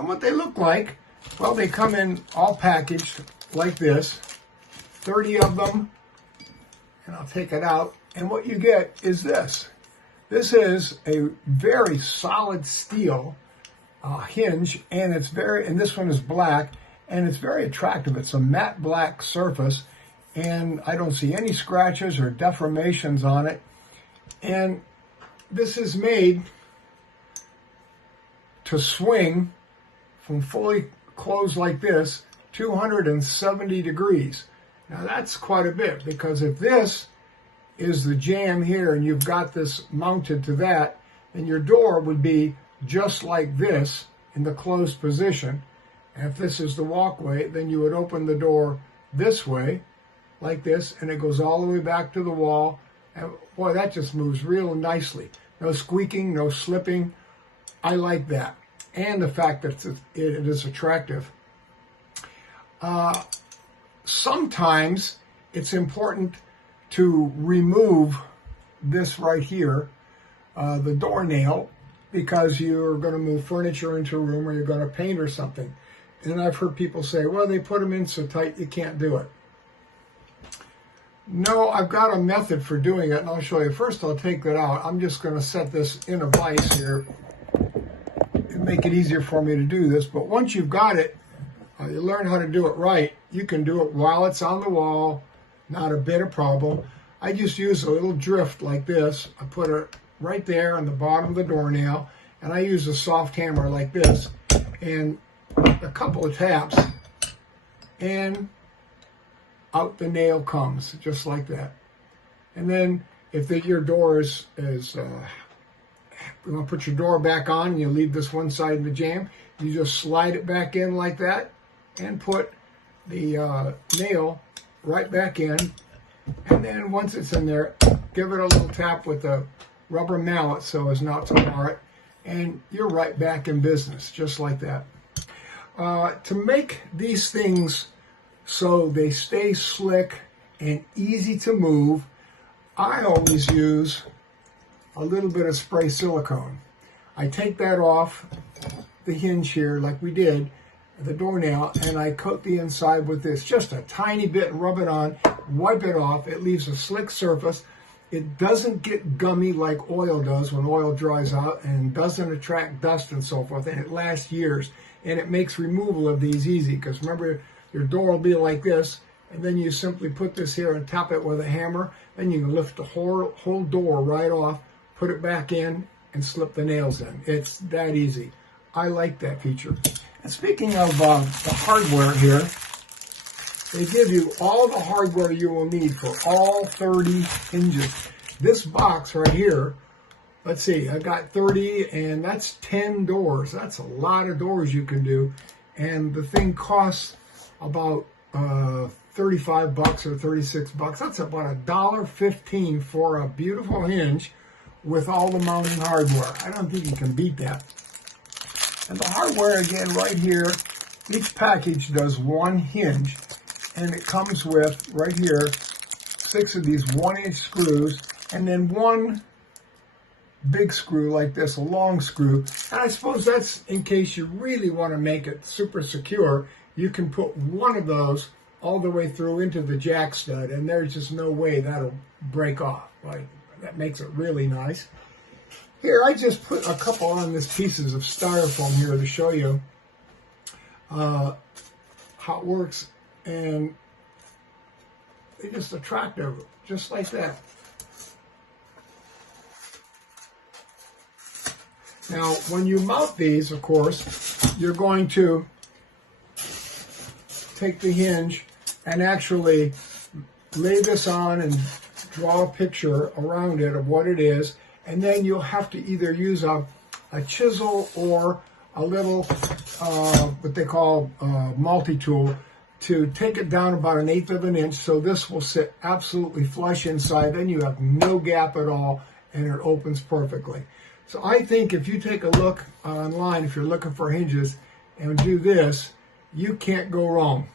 And what they look like, well, they come in all packaged like this, 30 of them, and I'll take it out. And what you get is this. This is a very solid steel hinge, and this one is black, and it's very attractive. It's a matte black surface, and I don't see any scratches or deformations on it. And this is made to swing from fully closed like this 270 degrees. Now that's quite a bit, because if this is the jamb here and you've got this mounted to that, then your door would be just like this in the closed position. And if this is the walkway, then you would open the door this way, like this, and it goes all the way back to the wall. And boy, that just moves real nicely. No squeaking, no slipping. I like that. And the fact that it is attractive. Sometimes it's important to remove this right here, the door nail, because you're going to move furniture into a room or you're going to paint or something. And I've heard people say, well, they put them in so tight you can't do it. No, I've got a method for doing it, and I'll show you. First, I'll take that out. I'm just going to set this in a vise here and make it easier for me to do this. But once you've got it, you learn how to do it right. You can do it while it's on the wall, not a bit of problem. I just use a little drift like this. I put it right there on the bottom of the doornail, and I use a soft hammer like this, and a couple of taps, and out the nail comes, just like that. And then if your door is you want to put your door back on and you leave this one side in the jamb, you just slide it back in like that and put the nail right back in. And then once it's in there, give it a little tap with a rubber mallet so as not to mar it, and you're right back in business, just like that. To make these things so they stay slick and easy to move, I always use a little bit of spray silicone. I take that off the hinge here like we did, the doornail, and I coat the inside with this, just a tiny bit, and rub it on, wipe it off. It leaves a slick surface. It doesn't get gummy like oil does when oil dries out, and doesn't attract dust and so forth, and it lasts years. And it makes removal of these easy, because remember, your door will be like this, and then you simply put this here and tap it with a hammer, then you can lift the whole door right off, put it back in, and slip the nails in. It's that easy. I like that feature. And speaking of the hardware here, they give you all the hardware you will need for all 30 hinges. This box right here, let's see, I got 30, and that's 10 doors. That's a lot of doors you can do. And the thing costs about 35 bucks or 36 bucks. That's about $1.15 for a beautiful hinge with all the mounting hardware. I don't think you can beat that. And the hardware, again, right here, each package does one hinge, and it comes with, right here, 6 of these 1-inch screws, and then one big screw like this, a long screw. And I suppose that's in case you really want to make it super secure. You can put one of those all the way through into the jack stud, and there's just no way that'll break off. Right? That makes it really nice. Here, I just put a couple on this pieces of styrofoam here to show you how it works, and they're just attractive, just like that. Now, when you mount these, of course, you're going to take the hinge and actually lay this on and draw a picture around it of what it is, and then you'll have to either use a chisel or a little, what they call multi-tool, to take it down about 1/8 of an inch, so this will sit absolutely flush inside. Then you have no gap at all, and it opens perfectly. So I think if you take a look online, if you're looking for hinges, and do this, you can't go wrong.